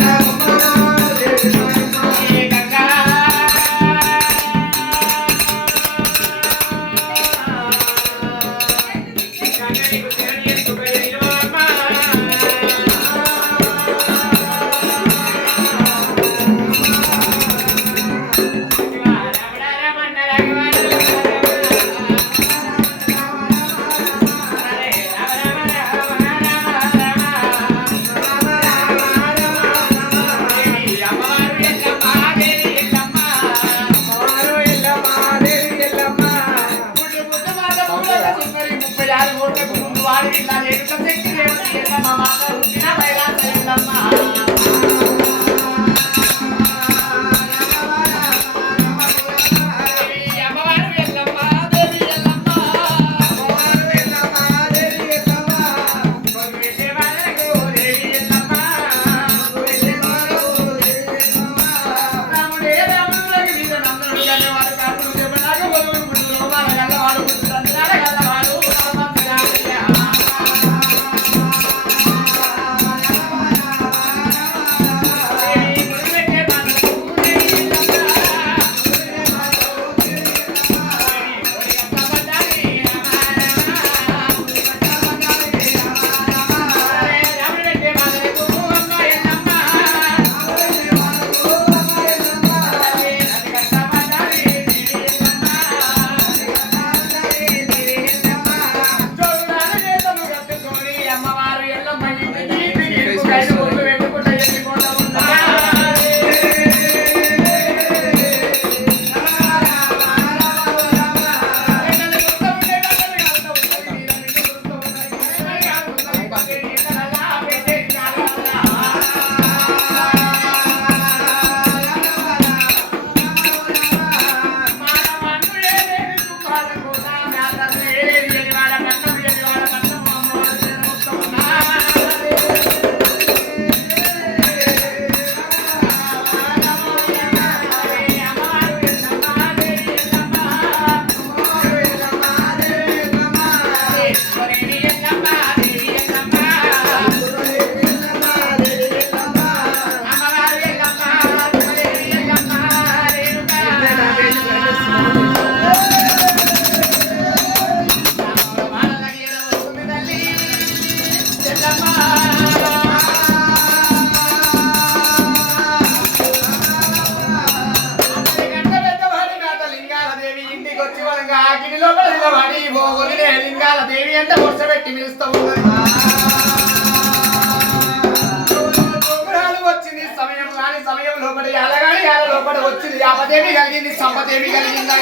Para అమ్మవారు లింగాల దేవి అంటే వర్ష పెట్టి పిలుస్తూ ఉన్నది వచ్చింది సమయం కాని సమయం లోపలి అలగాని అల లోపల వచ్చింది. అపదేవి కలిగింది సంపదేవి కలిగిందా?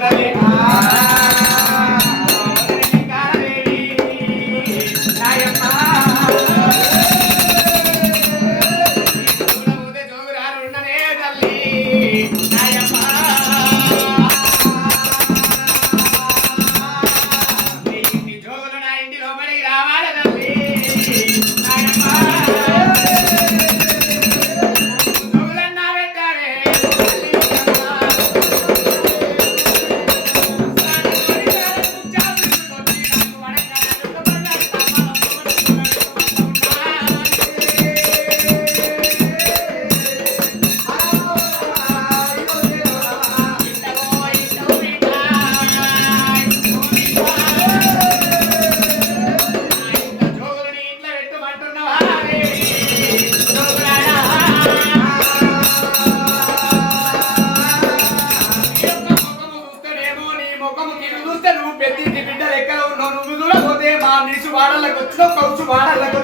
பின்னணி వాడలకు వచ్చినావు కౌసు వాడలకు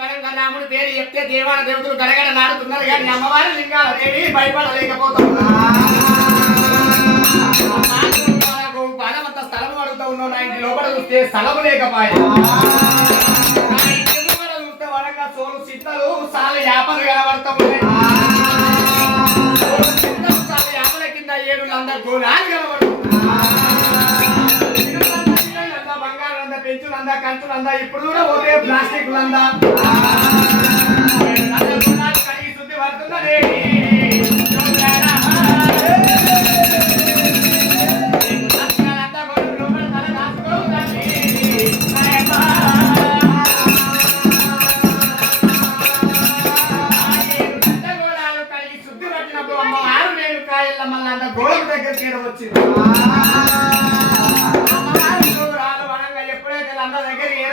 వరంగ రాముడి పేరు చెప్తే దేవాల దేవతలు గడగడ నాడుతున్నారు కానీ అమ్మవారు లింగాల దేవి భయపడలేకపోతున్నారు లోపల చూస్తే స్థలం లేకపోయా చూస్తే వరంగా సోలు చిత్తలు యాపలు యాపల కింద ఏడు లంద బంగారం పెంచులందా కంచులందా ఇప్పుడు కూడా పోతే ప్లాస్టిక్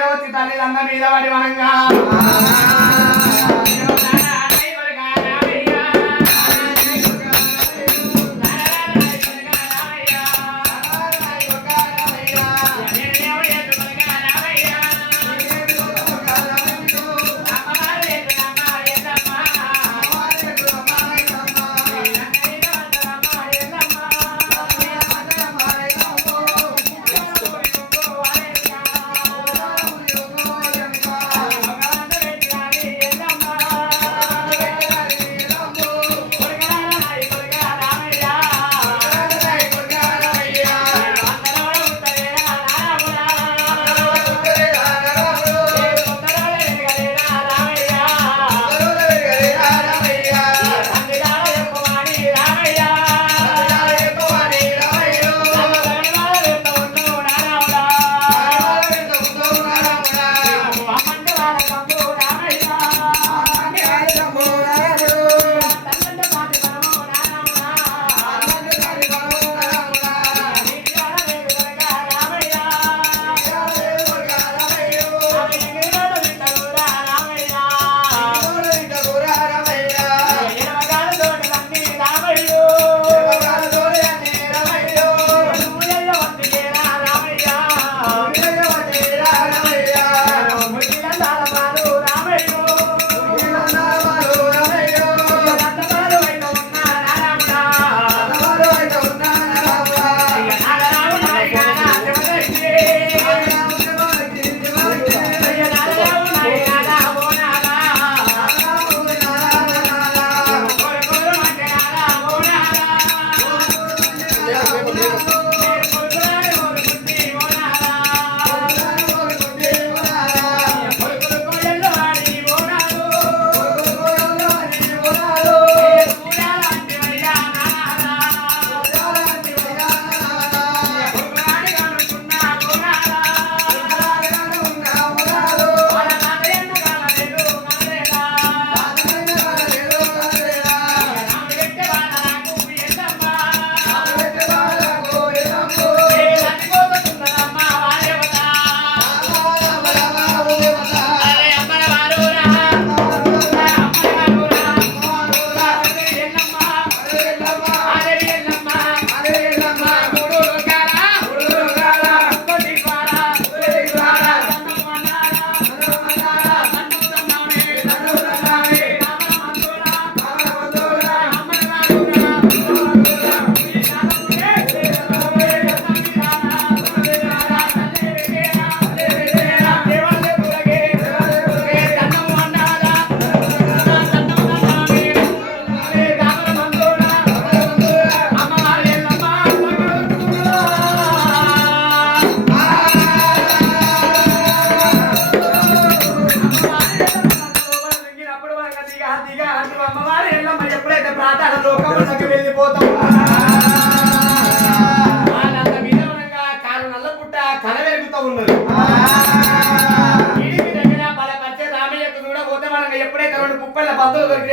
దగ్గర తల్లిదండ్రుల మీద పడి వనంగా.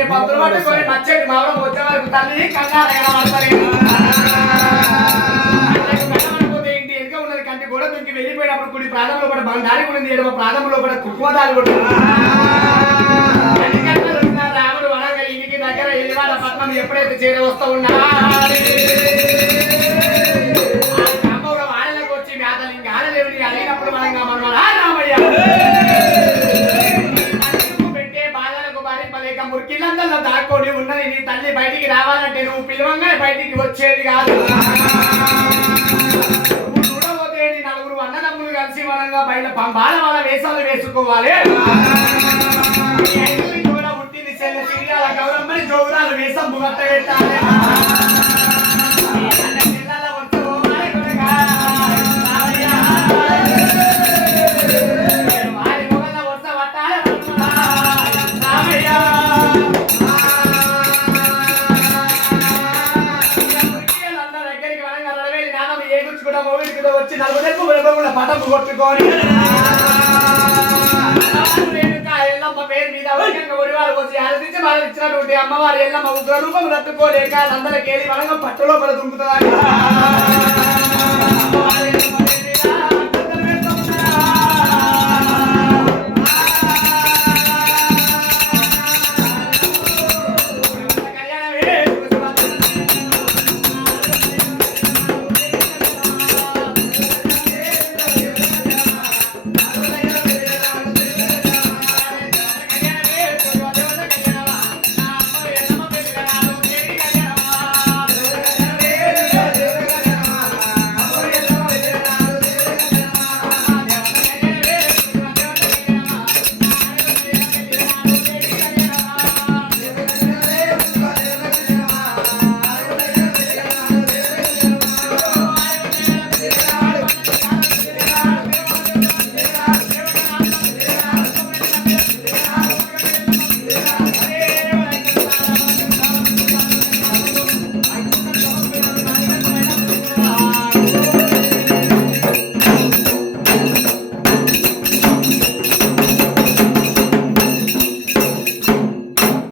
పంతులు పట్టుకొని నచ్చేటి మావడం వచ్చే వరకు తల్లి కంగారు ఏంటి? వెనుక ఉన్నది కంటి గోడ దుంకి వెళ్ళిపోయినప్పుడు కుడి ప్రాణంలో కూడా బంగారి కూడా ఉంది. ఎడమ ప్రాణంలో కూడా కుక్కుమదాలు కూడా రాముడు ఇంటికి దగ్గర ఎల్లివాడ పట్నం ఎప్పుడైతే చేరవస్తూ ఉన్నా భరింపలేక దాక్కొని ఉన్నది నీ తల్లి బయటికి రావాలంటే నువ్వు పిలవంగా బయటికి వచ్చేది కాదు. నువ్వు చూడబోతే నీ నలుగురు అన్నదమ్ములు కలిసి మనంగా బయట బాల వాళ్ళ వేషాలు వేసుకోవాలి. కూడా పుట్టింది చెల్లె సిరియాల గౌరమ్మని జోగురాలు వేషం ముగట్ట పెట్టాలి. పటపు ఎల్లమ్మ పేరు మీద వైకంగా ఒడివారు వచ్చి ఆరాధించి వాళ్ళు ఇచ్చినటువంటి అమ్మవారి ఎల్లమ్మ ఉగ్ర రూపం రత్తుకోలేక అందరికి వనగం పట్టులో పడ దుంకుతుందని అమ్మవారి